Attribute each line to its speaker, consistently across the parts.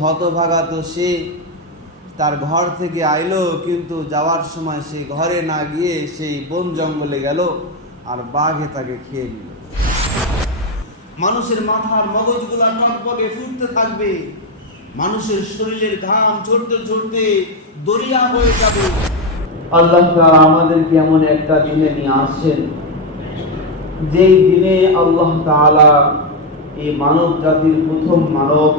Speaker 1: হতভাগা তো সে। তার ঘর থেকে আইলো, কিন্তু যাওয়ার সময় সে ঘরে না গিয়ে সেই বন জঙ্গলে গেল আর বাঘে তাকে খেয়ে নিল। মানুষের মাথার মগজগুলা টকবগে ফুটতে থাকবে। মানুষের শরীরের ঘাম ঝরতে ঝরতে দরিয়া হয়ে যাবে। আল্লাহ তাআলা আমাদেরকে এমন একটা দিনে নিয়ে আসছেন। যেই দিনে আল্লাহ তাআলা এই মানব জাতির প্রথম মানব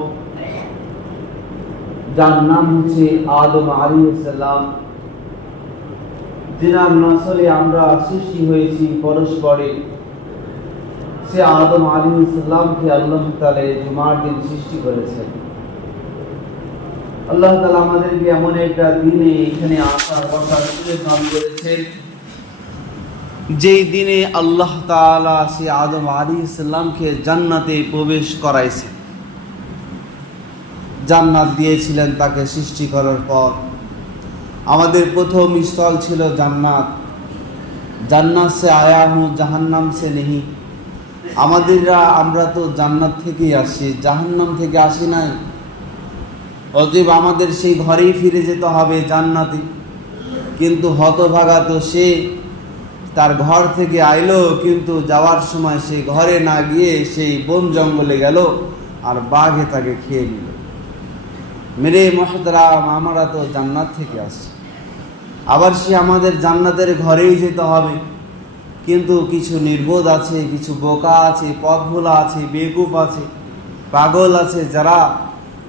Speaker 1: যার নাম হচ্ছে আদম সালাম। যিনার নসলে আমরা সৃষ্টি হয়েছি পরস্পরে। সে আদম সালামকে আল্লাহ এই জুমার দিন সৃষ্টি করেছেন। আল্লাহ তাআলা আমাদেরকে এমন একটা দিনে এখানে আসার কথা দান করেছেন যেই দিনে আল্লাহ তাআলা সে আদম সালামকে জান্নাতে প্রবেশ করাইছেন জান্নাত দিয়েছিলেন তাকে সৃষ্টি করার পর। আমাদের প্রথম স্থল ছিল জান্নাত। জান্নাত সে আয়া হু জাহান্নাম সে নেহি। আমাদেররা, আমরা তো জান্নাত থেকেই আসি, জাহান্নাম থেকে আসি নাই। অতএব আমাদের সেই ঘরেই ফিরে যেতে হবে জান্নাতে। কিন্তু হতভাগা তো সে তার ঘর থেকে আইলো, কিন্তু যাওয়ার সময় সে ঘরে না গিয়ে সেই বন জঙ্গলে গেল আর বাঘে তাকে খেয়ে নিল। মেরে মহতরাম আমরা তো জান্নাত থেকে আসছি। আবার সে আমাদের জান্নাতের ঘরেই যেতে হবে। কিন্তু কিছু নির্বোধ আছে, কিছু বোকা আছে পথ ভোলা আছে বেকুপ আছে, পাগল আছে, যারা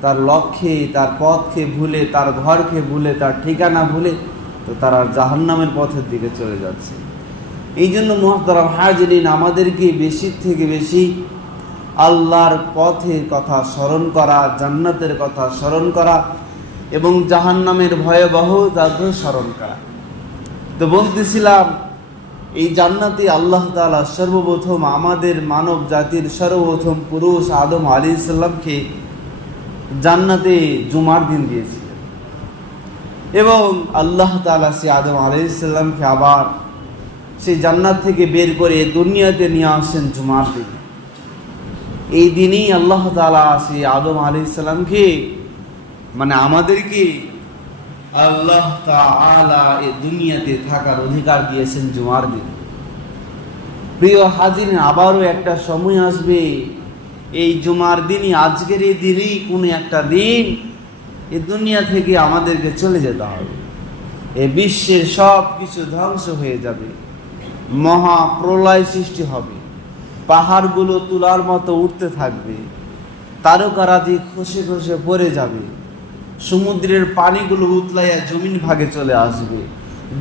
Speaker 1: তার লক্ষ্যে, তার পথকে ভুলে, তার ঘরকে ভুলে, তার ঠিকানা ভুলে, তো তারা জাহান্নামের পথের দিকে চলে যাচ্ছে। এই জন্য মহতরাম হাজরিন আমাদেরকে বেশি থেকে বেশি আল্লাহর পথের কথা স্মরণ করা, জান্নাতের কথা স্মরণ করা এবং জাহান্নামের ভয়াবহ তাকে স্মরণ করা। তো বলতেছিলাম, এই জান্নাতে আল্লাহ তালা সর্বপ্রথম আমাদের মানব জাতির সর্বপ্রথম পুরুষ আদম আলী ইসলামকে জান্নাতে জুমার দিন দিয়েছিলেন এবং আল্লাহ তাআলা সে আদম আলী ইসলামকে আবার সেই জান্নাত থেকে বের করে দুনিয়াতে নিয়ে আসেন জুমার দিন। এই দিনই আল্লাহ তাআলা সেই আদম আলী ইসলামকে মানে আমাদেরকে আল্লাহ তাআলা এই দুনিয়াতে থাকার অধিকার দিয়েছেন জুমার দিন। প্রিয় হাজির, আবারও একটা সময় আসবে। এই জুমার দিনই, আজকের এই দিনই কোনো একটা দিন এ দুনিয়া থেকে আমাদেরকে চলে যেতে হবে। এ বিশ্বের সব কিছু ধ্বংস হয়ে যাবে। মহা প্রলয় সৃষ্টি হবে। পাহাড়গুলো তুলার মতো উঠতে থাকবে। তারকারাজি খসে খসে পড়ে যাবে। সমুদ্রের পানিগুলো উতলাইয়া জমিন ভাগে চলে আসবে।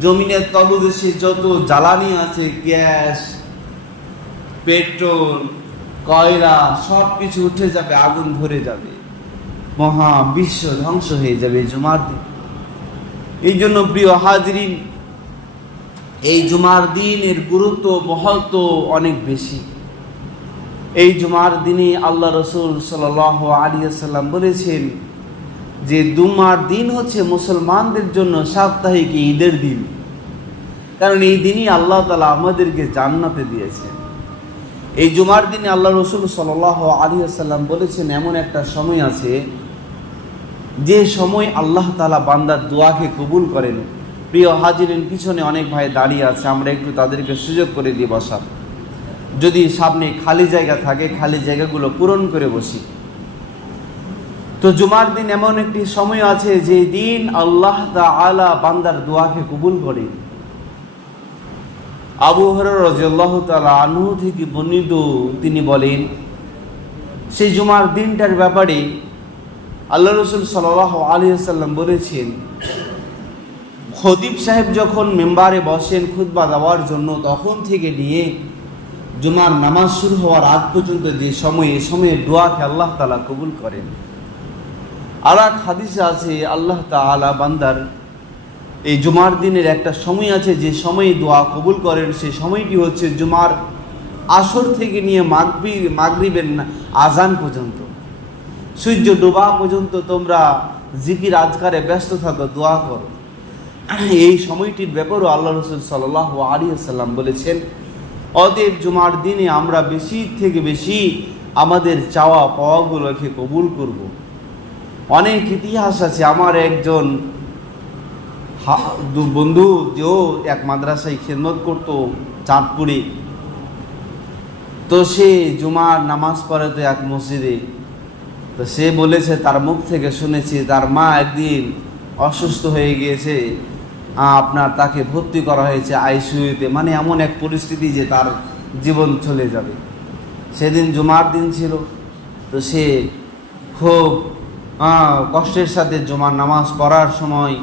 Speaker 1: জমিনের তলদেশে যত জ্বালানি আছে, গ্যাস, পেট্রোল, কয়লা সব কিছু উঠে যাবে, আগুন ধরে যাবে। মহা বিশ্ব ধ্বংস হয়ে যাবে জুমার দিন। এই জন্য প্রিয় হাজরিন, এই জুমার দিনের গুরুত্ব, মহত্ব অনেক বেশি। এই জুমার দিনে আল্লাহ রসুল সাল আলী সাল্লাম বলেছেন যে দুমার দিন হচ্ছে মুসলমানদের জন্য সাপ্তাহিক ঈদের দিন। কারণ এই দিনই আল্লাহ তালা আমাদেরকে জান্নাতে দিয়েছেন। এই জুমার দিনে আল্লাহ রসুল সাল আলী সাল্লাম বলেছেন, এমন একটা সময় আছে যে সময় আল্লাহ তালা বান্দার দোয়াকে কবুল করেন। প্রিয় হাজিরেন, পিছনে অনেক ভাই দাঁড়িয়ে আছে, আমরা একটু তাদেরকে সুযোগ করে দিয়ে বসার। যদি সামনে খালি জায়গা থাকে, খালি জায়গাগুলো পূরণ করে বসি। তো জুমার দিন এমন একটি সময় আছে যে দিন আল্লাহ আলা বান্দার দোয়াকে কবুল করে। আবু হরর রাজিয়াল্লাহ তাআলা আনহু থেকে বর্ণিত তিনি বলেন, সেই জুমার দিনটার ব্যাপারে আল্লাহ রসুল সাল্লাহ আলী সাল্লাম বলেছেন খদিব সাহেব যখন মেম্বারে বসেন খুতবা দেওয়ার জন্য তখন থেকে নিয়ে জুমার নামাজ শুরু হওয়ার আগ পর্যন্ত যে সময়, এ সময়ে দোয়াকে আল্লাহ তালা কবুল করেন। আর এক হাদিসে আছে, আল্লাহ তালা বান্দার, এই জুমার দিনের একটা সময় আছে, যে সময়ে দোয়া কবুল করেন সেই সময়টি হচ্ছে জুমার আসর থেকে নিয়ে মাগবি মাগরিবের আজান পর্যন্ত। সূর্য ডোবা পর্যন্ত তোমরা জিকির আজকারে ব্যস্ত থাকো, দোয়া করো। এই সময়টির ব্যাপারেও আল্লাহ রসুল সাল্লাহ আলী সাল্লাম বলেছেন অতএব জুমার দিনে আমরা বেশি থেকে বেশি আমাদের চাওয়া পাওয়াগুলোকে কবুল করব। অনেক ইতিহাস আছে। আমার একজন বন্ধু, যেও এক মাদ্রাসায় খেদমত করতো চাঁদপুরে। তো সে জুমার নামাজ পড়ে তো এক মসজিদে। তো সে বলেছে, তার মুখ থেকে শুনেছি, তার মা একদিন অসুস্থ হয়ে গিয়েছে। আপনার তাকে ভর্তি করা হয়েছে আইসিইউতে। মানে এমন এক পরিস্থিতি যে তার জীবন চলে যাবে। সেদিন জুমার দিন ছিল, তো সে খুব কষ্টের সাথে জুমার নামাজ পড়ার সময়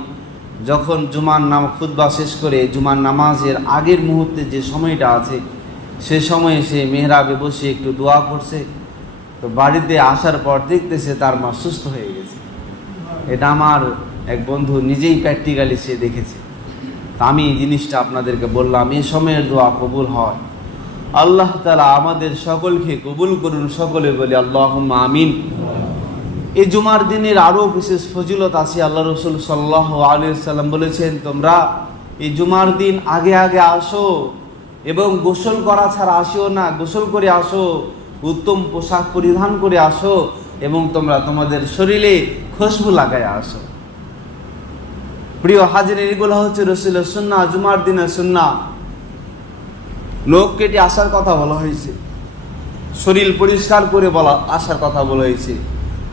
Speaker 1: যখন জুমার নাম খুদ্া শেষ করে জুমার নামাজের আগের মুহূর্তে যে সময়টা আছে, সে সময়ে সে মেহরাবে বসে একটু দোয়া করছে। তো বাড়িতে আসার পর দেখতেছে তার মা সুস্থ হয়ে গেছে। এটা আমার এক বন্ধু নিজেই প্র্যাকটিক্যালি সে দেখেছে। আমি এই জিনিসটা আপনাদেরকে বললাম এই সময়ের দোয়া কবুল হয়। আল্লাহ তালা আমাদের সকলকে কবুল করুন, সকলে বলি আল্লাহ আমিন। এই জুমার দিনের আরও বিশেষ ফজিলত আছে, আল্লাহ রসুল সাল্লাহ আলিয়াল্লাম বলেছেন, তোমরা এই জুমার দিন আগে আগে আসো এবং গোসল করা ছাড়া আসিও না, গোসল করে আসো, উত্তম পোশাক পরিধান করে আসো এবং তোমরা তোমাদের শরীরে খুশবু লাগায় আসো। প্রিয় হাজির এগুলো হচ্ছে রসুলের সুন্না জুমার দিনের সুন্না লোক কেটে আসার কথা বলা হয়েছে। শরীর পরিষ্কার করে বলা, আসার কথা বলা হয়েছে।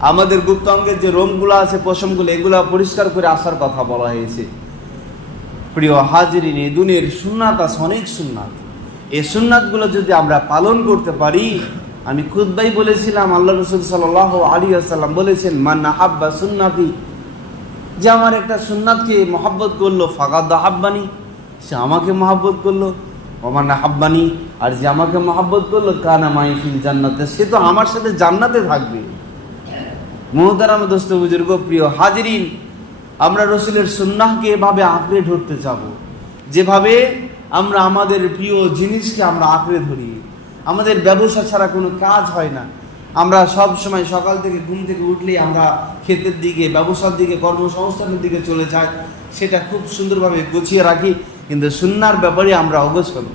Speaker 1: আমাদের গুপ্তাঙ্গের যে রোমগুলো আছে, পশমগুলো, এগুলো পরিষ্কার করে আসার কথা বলা হয়েছে। প্রিয় হাজিরিন, এই দুনিয়ার সুন্নাত আছে, অনেক সুন্নাত। এই সুন্নাতগুলো যদি আমরা পালন করতে পারি, আমি খুদ্াই বলেছিলাম, আল্লাহ রসুল সাল আলী আসাল্লাম বলেছেন মান্না হাব্বা সুন্নাতি যে আমার একটা সুন্নাতকে মহাব্বত করল, ফাঁকাদ হাব্বানি সে আমাকে মহাব্বত করল ওমান্না হাব্বানি আর যে আমাকে মহাব্বত করল, কানা মাইফিল জান্নাতে, সে তো আমার সাথে জান্নাতে থাকবে। মোহতারাম দোস্ত বুজুর্গ, প্রিয় হাজিরিন, আমরা রসুলের সুন্নাহকে এভাবে আঁকড়ে ধরতে যাব যেভাবে আমরা আমাদের প্রিয় জিনিসকে আমরা আঁকড়ে ধরি। আমাদের ব্যবসা ছাড়া কোনো কাজ হয় না। আমরা সব সময় সকাল থেকে ঘুম থেকে উঠলেই আমরা ক্ষেতের দিকে, ব্যবসার দিকে, কর্মসংস্থানের দিকে চলে যাই। সেটা খুব সুন্দরভাবে গুছিয়ে রাখি, কিন্তু সুন্নার ব্যাপারে আমরা অগোছল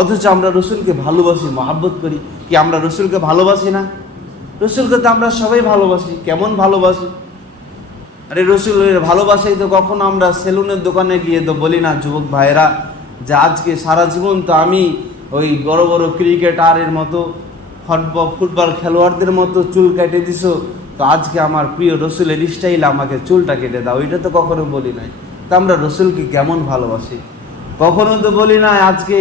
Speaker 1: অথচ আমরা রসুলকে ভালোবাসি, মহাব্বত করি। কি আমরা রসুলকে ভালোবাসি না? রসুলকে তো আমরা সবাই ভালোবাসি, কেমন ভালোবাসি? আরে রসুলের ভালোবাসাই তো কখনো আমরা সেলুনের দোকানে গিয়ে তো বলি না, যুবক ভাইয়েরা, যে আজকে সারা জীবন তো আমি ওই বড় বড় ক্রিকেটারের মতো ফুটবল ফুটবল খেলোয়াড়দের মতো চুল কেটে দিছো, তো আজকে আমার প্রিয় রসুলের স্টাইল আমাকে চুলটা কেটে দাও, এটা তো কখনো বলি নাই। তা আমরা রসুলকে কেমন ভালোবাসি? কখনো তো বলি না আজকে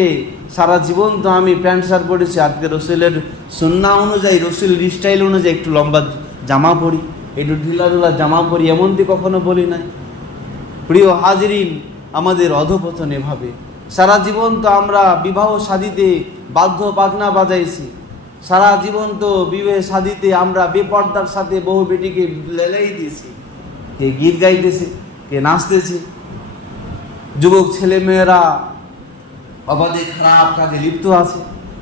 Speaker 1: সারা জীবন তো আমি প্যান্ট শার্ট পরেছি, আজকে রসুলের সুন্না অনুযায়ী রসুলের স্টাইল অনুযায়ী একটু লম্বা জামা পরি, একটু ঢিলা ঢিলা জামা পরি, এমনটি কখনো বলি নাই। প্রিয় হাজিরিন, আমাদের অধপতন এভাবে। সারা জীবন তো আমরা বিবাহ শাদিতে বাধ্য বাজনা বাজাইছি সারা জীবন তো বিবাহ শাদিতে আমরা বেপর্দার সাথে বহু বেটিকে লেলাই দিয়েছি। কে গীত গাইতেছে, কে নাচতেছে। যুবক ছেলে মেয়েরা অবাধে খারাপ কাজে লিপ্ত আছে।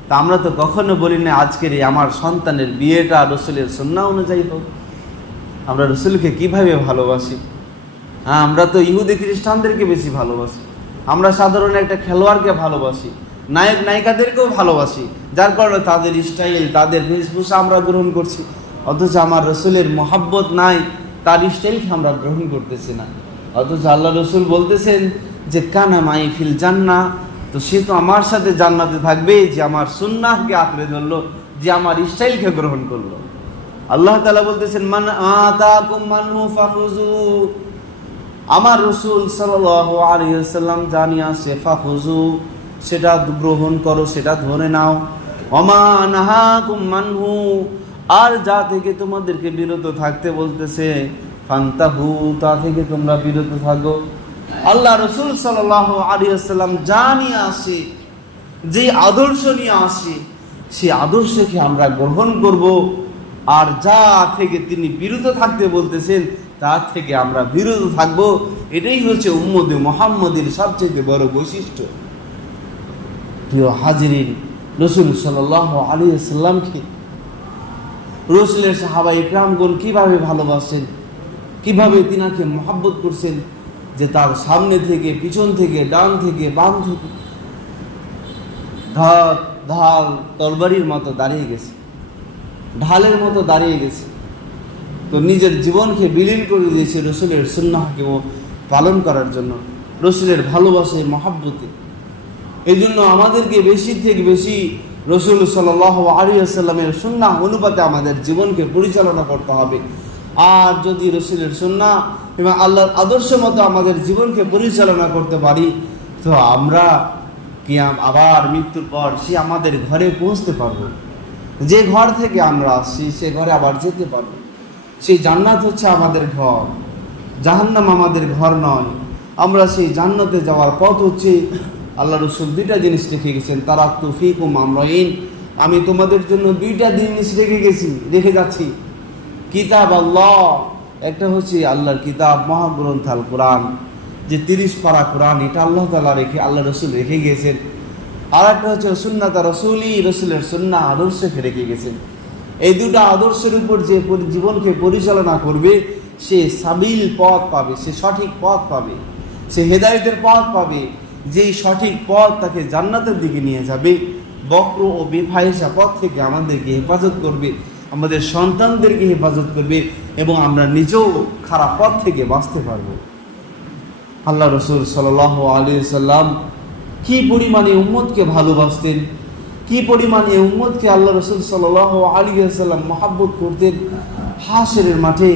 Speaker 1: তা আমরা তো কখনো বলি না আজকের এই আমার সন্তানের বিয়েটা রসুলের সন্না অনুযায়ী হোক। আমরা রসুলকে কীভাবে ভালোবাসি? হ্যাঁ আমরা তো ইহুদি খ্রিস্টানদেরকে বেশি ভালোবাসি। আমরা সাধারণ একটা খেলোয়াড়কে ভালোবাসি। নায়ক নায়িকাদেরকেও ভালোবাসি। যার কারণে তাদের স্টাইল তাদের বেশভূষা আমরা গ্রহণ করছি। অথচ আমার রসুলের মোহাব্বত নাই, তার স্টাইলকে আমরা গ্রহণ করতেছি না। অথচ আল্লাহ রসুল বলতেছেন যে, কানা মাই ফিল জান্না। তো সে তো আমার সাথে জান্নাতে থাকবে, যে আমার সুন্নাহকে আঁকড়ে ধরলো, যে আমার স্টাইলকে গ্রহণ করল। আল্লাহ তালা বলতেছেন, মান আমার রসুল সাল্লাল্লাহু আলাইহি ওয়াসাল্লাম জানিয়া সে ফাখুজু সেটা গ্রহণ করো, সেটা ধরে নাও। অমা নাহাকুম আর যা থেকে তোমাদেরকে বিরত থাকতে বলতেছে, ফান্তাহু, তা থেকে তোমরা বিরত থাকো। আল্লাহ রসুল সাল্লাল্লাহু আলাইহি ওয়াসাল্লাম যা নিয়ে আসে, যে আদর্শ নিয়ে আসে সেই আদর্শকে আমরা গ্রহণ করব। আর যা থেকে তিনি বিরত থাকতে বলতেছেন তার থেকে আমরা বিরত থাকব। এটাই হচ্ছে উম্মদে মোহাম্মদের সবচেয়ে বড় বৈশিষ্ট্য। প্রিয় হাজিরিন, রসুল সাল আলী সাল্লামকে রসুলের সাহাবা ইকরামগণ কীভাবে ভালোবাসেন, কীভাবে তিনাকে মহাব্বত করছেন, যে তার সামনে থেকে, পিছন থেকে, ডান থেকে, বাম থেকে, ঢাল ঢাল তরবারির মতো দাঁড়িয়ে গেছে, ঢালের মতো দাঁড়িয়ে গেছে। তো নিজের জীবনকে বিলীন করে দিয়েছে রসুলের সুন্নাহকে পালন করার জন্য, রসুলের ভালোবাসে, মহাব্বতে। এই জন্য আমাদেরকে বেশি থেকে বেশি রসুল সাল আলী আসাল্লামের সুন্না অনুপাতে আমাদের জীবনকে পরিচালনা করতে হবে। আর যদি রসুলের সুন্না এবং আল্লাহর আদর্শ মতো আমাদের জীবনকে পরিচালনা করতে পারি, তো আমরা কিয়াম আবার মৃত্যুর পর সে আমাদের ঘরে পৌঁছতে পারব। যে ঘর থেকে আমরা আসছি, সে ঘরে আবার যেতে পারব। সেই জান্নাত হচ্ছে আমাদের ঘর। জাহান্নাম আমাদের ঘর নয়। আমরা সেই জান্নাতে যাওয়ার পথ হচ্ছে আল্লাহ রসুল দুইটা জিনিস রেখে গেছেন তারা তুফিক ও মামরইন আমি তোমাদের জন্য দুইটা জিনিস রেখে গেছি, রেখে যাচ্ছি। কিতাব আল্লাহ, একটা হচ্ছে আল্লাহর কিতাব, মহাগ্রন্থ আল কোরআন, যে তিরিশ পারা কোরআন, এটা আল্লাহ তালা রেখে, আল্লাহ রসুল রেখে গিয়েছেন আর একটা হচ্ছে সুন্নাতা রসুলই রসুলের সুন্না আদর্শকে রেখে গেছেন। এই দুটা আদর্শের উপর যে জীবনকে পরিচালনা করবে, সে সাবিল পথ পাবে, সে সঠিক পথ পাবে, সে হেদায়তের পথ পাবে। যেই সঠিক পথ তাকে জান্নাতের দিকে নিয়ে যাবে, বক্র ও বেফায়েসা পথ থেকে আমাদেরকে হেফাজত করবে, আমাদের সন্তানদেরকে হেফাজত করবে এবং আমরা নিজেও খারাপ পথ থেকে বাঁচতে পারব। আল্লাহ রসুল সাল আলী সাল্লাম কি পরিমাণে উম্মতকে ভালোবাসতেন, কি পরিমাণে উম্মতকে আল্লাহ রসুল সাল আলী সাল্লাম মহাব্বত করতেন হাসের মাঠে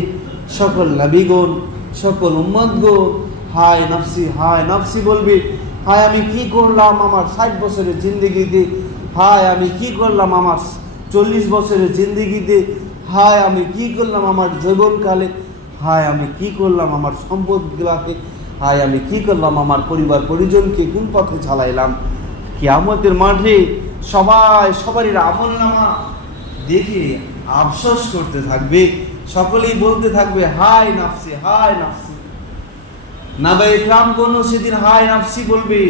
Speaker 1: সকল নাবিগণ, সকল উম্মতগণ হায় নফসি হায় নফসি বলবে হায়, আমি কি করলাম আমার ষাট বছরের জিন্দগিতে? হায়, আমি কি করলাম আমার চল্লিশ বছরের জিন্দগিতে? হায়, আমি কি করলাম আমার জীবনকালে? হায়, আমি কি করলাম আমার সম্পদগুলাকে? হায়, আমি কি করলাম আমার পরিবার পরিজনকে কোন পথে চালাইলাম? কিয়ামতের মাঠে সবাই, সবারই আমল নামা দেখে আফসোস করতে থাকবে। সকলেই বলতে থাকবে, হায় নাফসি হায় নাফসি। নাবা কোন সেদিন হায় নাফসি বলবে?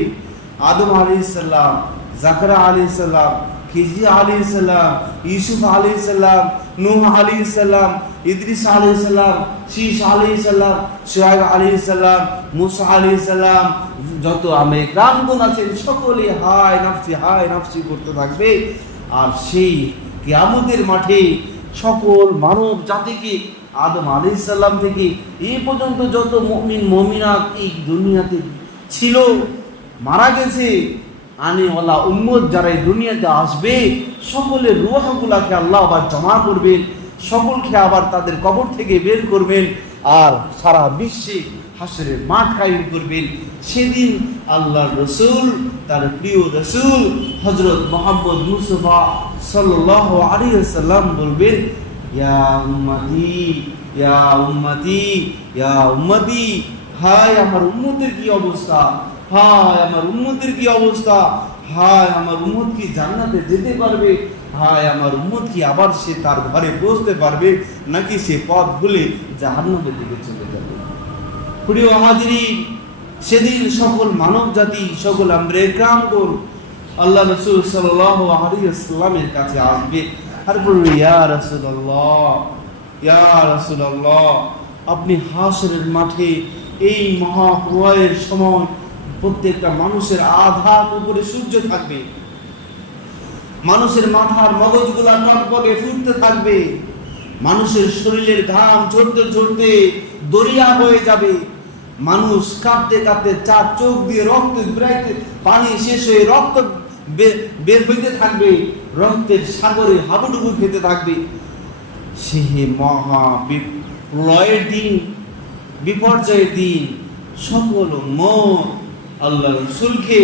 Speaker 1: আদম আলী সাল্লাম জাকরা আলী সাল্লাম খিজি আলী সাল্লাম ইউসুফ আলী সাল্লাম নূহ আলী সাল্লাম ইদ্রিস আলী সাল্লাম শীষ আলী সাল্লাম সোহাগ আলী সাল্লাম মুসা আলী সাল্লাম যত আমি গ্রামগুন আছেন সকলে হায় নাফসি হায় নাফসি করতে থাকবে। আর সেই কিয়ামতের মাঠে সকল মানব জাতিকে আদম আলী সাল্লাম থেকে এই পর্যন্ত যত মমিন, মমিনাত এই দুনিয়াতে ছিল, মারা গেছে আনেওয়ালা উম্মত যারা এই দুনিয়াতে আসবে, সকলের রুহাগুলাকে আল্লাহ আবার জমা করবেন, সকলকে আবার তাদের কবর থেকে বের করবেন আর সারা বিশ্বে হাসরের মাঠ কায়েম করবেন। সেদিন আল্লাহ রসুল, তার প্রিয় রসুল হজরত মোহাম্মদ মুস্তফা সাল্লাহ আলী সাল্লাম বলবেন ইয়া উম্মতি ইয়া উম্মতি ইয়া উম্মতি হায় আমার উম্মতের কি অবস্থা হায় আমার উম্মতের কি অবস্থা হায় আমার উম্মত কি জান্নাতে যেতে পারবে হায় আমার উম্মত কি আবার সে তার ঘরে পৌঁছতে পারবে নাকি সে পথ ভুলে জাহান্নামের দিকে চলে যাবে প্রিয় আমাদেরই সেদিন সকল মানব জাতি সকল আমরা কামগণ আল্লাহ রসুল সাল্লাহ আলিয়াল্লামের কাছে আসবে আর ইয়া রসুল্লাহ ইয়া রসুল্লাহ আপনি হাসরের মাঠে এই মহাপ্রয়ের সময় প্রত্যেকটা মানুষের আধার উপরে সূর্য থাকবে। মানুষের মাথার মগজগুলা টকবগে ফুটতে থাকবে। মানুষের শরীরের ঘাম ঝরতে ঝরতে দরিয়া হয়ে যাবে। মানুষ কাঁপতে কাঁপতে চার চোখ দিয়ে রক্ত পানি শেষ হয়ে রক্ত বের হইতে থাকবে, রক্তের সাগরে হাবুডুবু খেতে থাকবে। সে মহা বিপ্লয়ের দিন, বিপর্যয়ের দিন, সকল মন আল্লাহ রসুলকে,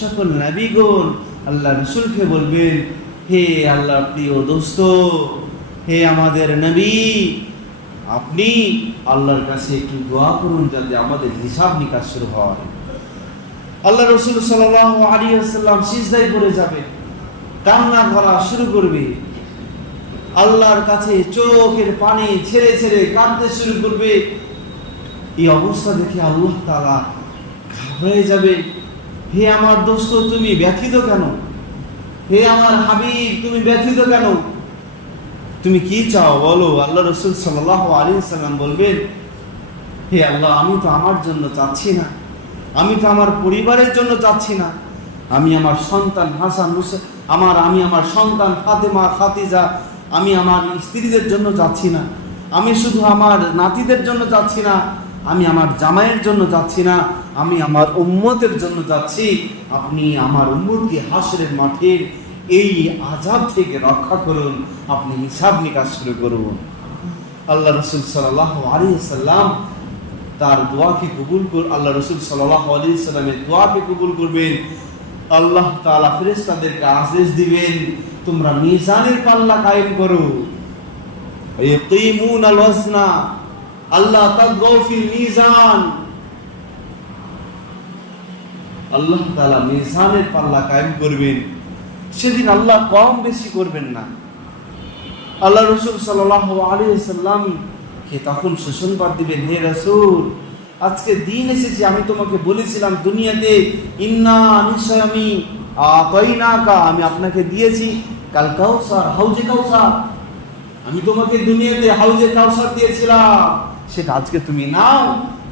Speaker 1: সকল নাবিগণ আল্লাহ রসুলকে বলবেন, হে আল্লাহ প্রিয় দোস্ত, হে আমাদের নবী, আপনি আল্লাহর কাছে একটু দোয়া করুন যাতে আমাদের হিসাব নিকাশ শুরু হয়। আল্লাহ রসুল সাল্লাহ আলী আসাল্লাম সিজদাই করে যাবে, কান্না করা শুরু করবে। আল্লাহর কাছে চোখের পানি ছেড়ে ছেড়ে কাঁদতে শুরু করবে। এই অবস্থা দেখে আল্লাহ তালা ঘাবড়ে যাবে। হে আমার দোস্ত, তুমি ব্যথিত কেন? হে আমার হাবিব, তুমি ব্যথিত কেন? তুমি কি চাও বলো? আল্লাহ রসুল সাল্লাহ আলী সাল্লাম বলবেন, হে আল্লাহ, আমি তো আমার জন্য চাচ্ছি না। আমি তো আমার পরিবারের জন্য চাচ্ছি না। আমি আমার সন্তান হাসান হুসেন আমার আমি আমার সন্তান ফাতেমা খাতিজা আমি আমার স্ত্রীদের জন্য যাচ্ছি না। আমি শুধু আমার নাতিদের জন্য যাচ্ছি না। আমি আমার জামাইয়ের জন্য যাচ্ছি না। আমি আমার উম্মতের জন্য যাচ্ছি। আপনি আমার উম্মতকে হাসরের মাঠের এই আজাব থেকে রক্ষা করুন। আপনি হিসাব নিকাশ শুরু করুন। আল্লাহ রসুল সাল্লাহ আলী সাল্লাম তার দোয়াকে কবুল কর, আল্লাহ রসুল সাল্লামের দোয়াকে কবুল করবেন। আল্লাহ তাআলা ফেরেশতাদেরকে আদেশ দিবেন, তোমরা মিজানের পাল্লা কায়েম করো। আল্লাহ মিজান। আল্লাহ তাআলা মিজানের পাল্লা কায়েম করবেন। সেদিন আল্লাহ কম বেশি করবেন না। আল্লাহ রসুল সাল্লাহ আলী সাল্লাম কে তখন সুসংবাদ দিবেন হে রসুল, আজকে দিন এসেছে, আমি তোমাকে বলেছিলাম দুনিয়াতে, ইন্না নিশ্চয় আমি কা আমি আপনাকে দিয়েছি, কাল কাউসার, হাউজে কাউসার, আমি তোমাকে দুনিয়াতে হাউজে কাউসার দিয়েছিলাম, সেটা আজকে তুমি নাও,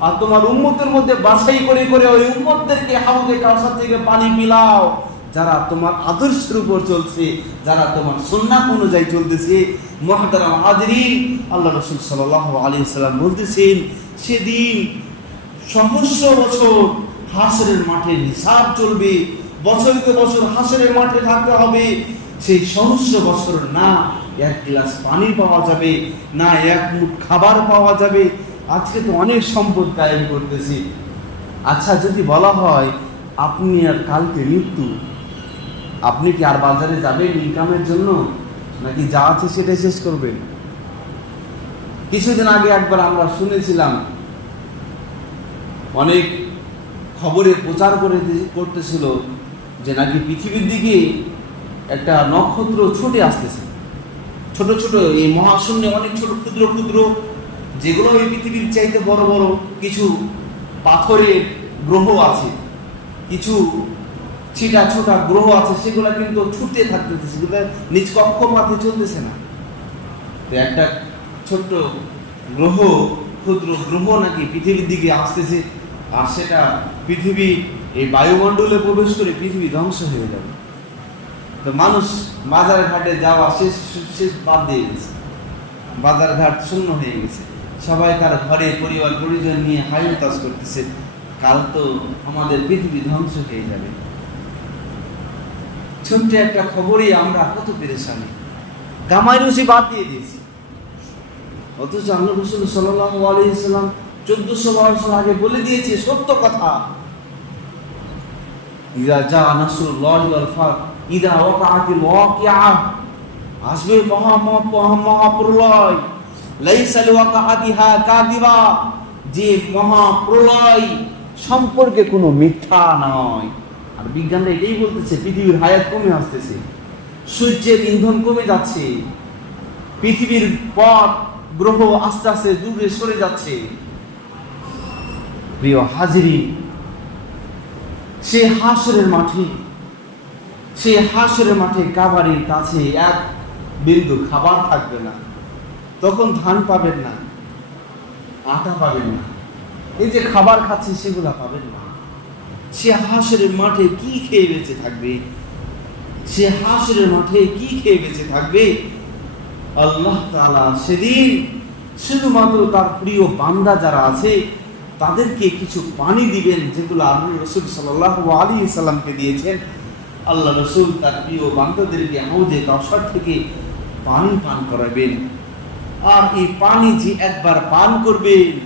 Speaker 1: আর তোমার উম্মতের মধ্যে বাছাই করে করে ওই উম্মতদেরকে হাউজে কাউসার থেকে পানি পিলাও যারা তোমার আদর্শের উপর চলছে, যারা তোমার সুন্নাত অনুযায়ী চলতেছে মহাদারাম হাজরিন, আল্লাহ রসুল সাল্লাহ আলী সাল্লাম বলতেছেন, সেদিন সহস্র বছর হাসরের মাঠে হিসাব চলবে, বছরকে বছর হাসরের মাঠে থাকতে হবে, সেই সহস্র বছর না এক গ্লাস পানি পাওয়া যাবে, না এক মুঠ খাবার পাওয়া যাবে। আজকে তো অনেক সম্পদ কায়েম করতেছি। আচ্ছা যদি বলা হয়, আপনি আর কালকে মৃত্যু আপনি কি আর বাজারে যাবেন ইনকামের জন্য? নাকি যা আছে সেটাই শেষ করবেন? কিছুদিন আগে একবার আমরা শুনেছিলাম, অনেক খবরে প্রচার করে করতেছিল যে নাকি পৃথিবীর দিকে একটা নক্ষত্র ছুটে আসতেছে। ছোট ছোট এই মহাশূন্যে অনেক ছোট ক্ষুদ্র ক্ষুদ্র, যেগুলো এই পৃথিবীর চাইতে বড় বড় কিছু পাথরের গ্রহ আছে। কিছু ছিটা ছোটা গ্রহ আছে, সেগুলো কিন্তু ছুটতে থাকতেছে, সেগুলো নিজ কক্ষপাতে চলতেছে না। তো একটা ছোট্ট গ্রহ, ক্ষুদ্র গ্রহ নাকি পৃথিবীর দিকে আসতেছে, আর সেটা পৃথিবী, এই বায়ুমণ্ডলে প্রবেশ করে পৃথিবী ধ্বংস হয়ে যাবে। তো মানুষ বাজার ঘাটে যাওয়া শেষ শেষ বাদ দিয়ে গেছে। বাজার ঘাট শূন্য হয়ে গেছে। সবাই তার ঘরে পরিবার পরিজন নিয়ে হাই করতেছে, কাল তো আমাদের পৃথিবী ধ্বংস হয়ে যাবে। ছোট্ট একটা খবরই আমরা কত পেরেশানি। গামাই রুচি বাদ দিয়ে দিয়েছি। অথচ আল্লাহ রসুল সাল্লাহ আলাইসাল্লাম চোদ্দশো বছর আগে বলে দিয়েছে, সত্য কথা। ইদা যা নাসরুল্লাহ ফাত ইদা ওয়াকাআতিল ওয়াকিআ। আসবে মহা মহা মহাপ্রলয়। লাইসা লিওয়াকাআতিহা কাযিবা। যে মহাপ্রলয় সম্পর্কে কোনো মিথ্যা নয়। বিজ্ঞানরা এটাই বলতেছে, পৃথিবীর হায়াত কমে আসতেছে, সূর্যের ইন্ধন কমে যাচ্ছে, পৃথিবীর পথ, গ্রহ আস্তে আস্তে দূরে সরে যাচ্ছে। প্রিয় হাজিরি সে হাসরের মাঠে সে হাসরের মাঠে কাবারির কাছে এক বিন্দু খাবার থাকবে না। তখন ধান পাবেন না, আটা পাবেন না। এই যে খাবার খাচ্ছি, সেগুলা পাবেন না। সে হাসরের মাঠে কি খেয়ে বেঁচে থাকবে? সে হাসরের মাঠে কি খেয়ে বেঁচে থাকবে? আল্লাহ তাআলা সেদিন শুধুমাত্র তার প্রিয় বান্দা যারা আছে, তাদেরকে কিছু পানি দিবেন যেগুলো আল্লাহ রসুল সাল্লাহ আলী সাল্লামকে দিয়েছেন। আল্লাহ রসুল তার প্রিয় বান্দাদেরকে হাউজে কাউসার থেকে পানি পান করাবেন। আর এই পানি যে একবার পান করবেন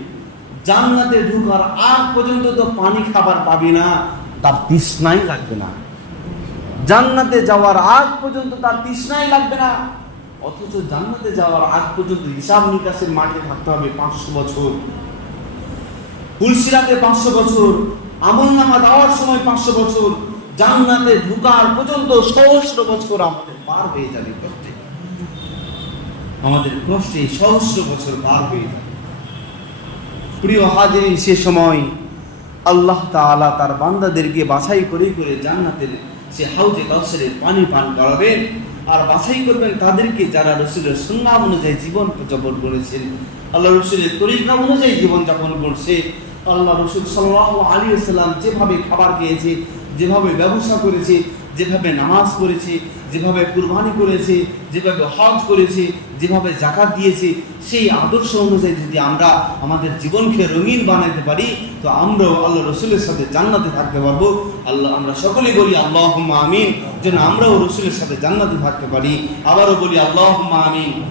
Speaker 1: জান্নাতে ঢুকার আগ পর্যন্ত তো পানি খাবার পাবে না, তার তৃষ্ণাই লাগবে না। জান্নাতে যাওয়ার আগ পর্যন্ত তার তৃষ্ণাই লাগবে না। অথচ জান্নাতে যাওয়ার আগ পর্যন্ত হিসাব নিকাশের মাঠে থাকতে হবে পাঁচশো বছর। ফুলসিরাতে পাঁচশো বছর, আমল নামা দেওয়ার সময় পাঁচশো বছর, জান্নাতে ঢুকার পর্যন্ত সহস্র বছর আমাদের পার হয়ে যাবে কষ্টে আমাদের কষ্টে সহস্র বছর পার হয়ে যাবে। প্রিয় হাজিরিন, সে সময় আল্লাহ তাআলা তার বান্দাদেরকে বাছাই করে করে জান্নাতের সে হাউজে কাউসারের পানি পান করাবেন আর বাছাই করবেন তাদেরকে যারা রসুলের সুন্নাহ অনুযায়ী জীবন যাপন করেছেন। আল্লাহ রসুলের তরিকা অনুযায়ী জীবন যাপন করছে। আল্লাহ রসুল সাল্লাহ আলী সাল্লাম যেভাবে খাবার খেয়েছে, যেভাবে ব্যবসা করেছে যেভাবে নামাজ পড়েছি, যেভাবে কুরবানি করেছি, যেভাবে হজ করেছি, যেভাবে জাকাত দিয়েছি, সেই আদর্শ অনুযায়ী যদি আমরা আমাদের জীবনকে রঙিন বানাতে পারি, তো আমরাও আল্লাহ রসুলের সাথে জান্নাতে থাকতে পারব। আল্লাহ, আমরা সকলেই বলি আল্লাহ আমিন। যেন আমরাও রসুলের সাথে জান্নাতে থাকতে পারি। আবারও বলি আল্লাহ আমিন।